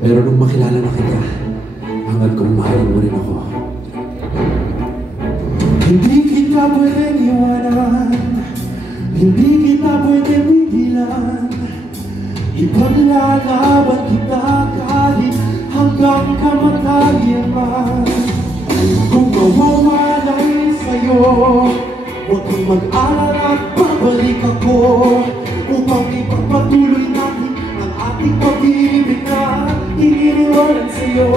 Pero nung makilala na kita, hangad kong mahalin mo rin ako. Hindi kita pwedeng iwanan, hindi kita pwedeng pigilan. Ipaglalaban kita kahit hanggang kamatayan man. Kung mawawalay sa'yo, huwag kang mag-alala at babalik ako upang ipagpatuloy natin ang ating pag-ibig na iniwanan sa'yo.